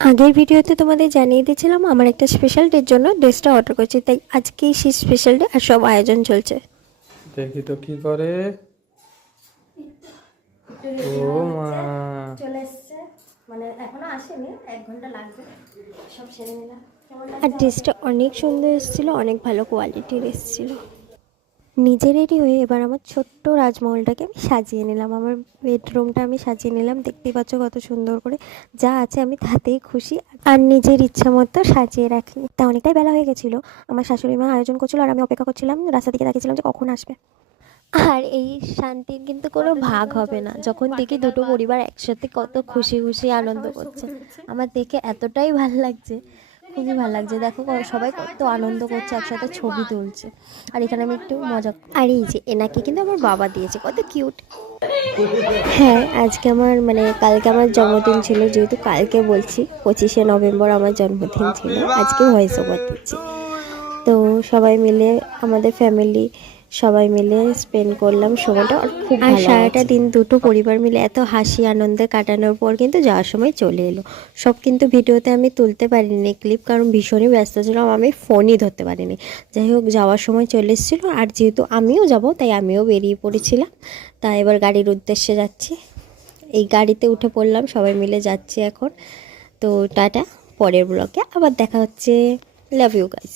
আগের ভিডিওতে তোমাদের জানিয়ে দিয়েছিলাম আমার একটা স্পেশাল ডের জন্য ড্রেসটা অর্ডার করছি, তাই আজকেই সেই স্পেশাল ডে আর সব আয়োজন চলছে। দেখি তো কি করে। ও মা, চলে এসেছে, মানে এখনো আসেনি, 1 ঘন্টা লাগবে, সব সেরে নিলাম। আর ড্রেসটা অনেক সুন্দর এসেছিলো, অনেক ভালো কোয়ালিটির এসেছিলো। নিজে রেডি হয়ে এবার আমার ছোট্ট রাজমহলটাকে আমি সাজিয়ে নিলাম, আমার বেডরুমটা আমি সাজিয়ে নিলাম। দেখতেই পাচ্ছ কত সুন্দর করে, যা আছে আমি তাতেই খুশি আর নিজের ইচ্ছা মতো সাজিয়ে রাখি। তা অনেকটাই বেলা হয়ে গেছিলো, আমার শাশুড়ি মা আয়োজন করছিল আর আমি অপেক্ষা করছিলাম, রাস্তা দিকে তাকিয়েছিলাম যে কখন আসবে। আর এই শান্তির কিন্তু কোনো ভাগ হবে না যখন দেখি দুটো পরিবার একসাথে কত খুশি খুশি আনন্দ করছে। আমার দেখে এতটাই ভালো লাগছে, খুবই ভালো লাগছে। দেখো সবাই কত আনন্দ করছে, একসাথে ছবি তুলছে। আর এখানে আমি একটু মজা, আর এই যে এনাকে কিন্তু আমার বাবা দিয়েছে, কত কিউট। হ্যাঁ, আজকে আমার মানে কালকে আমার জন্মদিন ছিল, যেহেতু কালকে বলছি 25শে নভেম্বর আমার জন্মদিন ছিল, আজকে ভয়েস ওভার দিচ্ছি। তো সবাই মিলে আমাদের ফ্যামিলি সবাই মিলে স্পেন্ড করলাম সময়টা, আর খুব ভালো। সারাটা দিন দুটো পরিবার মিলে এত হাসি আনন্দে কাটানোর পর কিন্তু যাওয়ার সময় চলে এলো। সব কিন্তু ভিডিওতে আমি তুলতে পারিনি ক্লিপ, কারণ ভীষণই ব্যস্ত ছিলাম, আমি ফোনই ধরতে পারিনি। যাই হোক, যাওয়ার সময় চলে এসেছিলো, আর যেহেতু আমিও যাব তাই আমিও বেরিয়ে পড়েছিলাম। তাই এবার গাড়ির উদ্দেশ্যে যাচ্ছি, এই গাড়িতে উঠে পড়লাম, সবাই মিলে যাচ্ছি এখন। তো টাটা, পরের ব্লগে আবার দেখা হচ্ছে। Love you guys.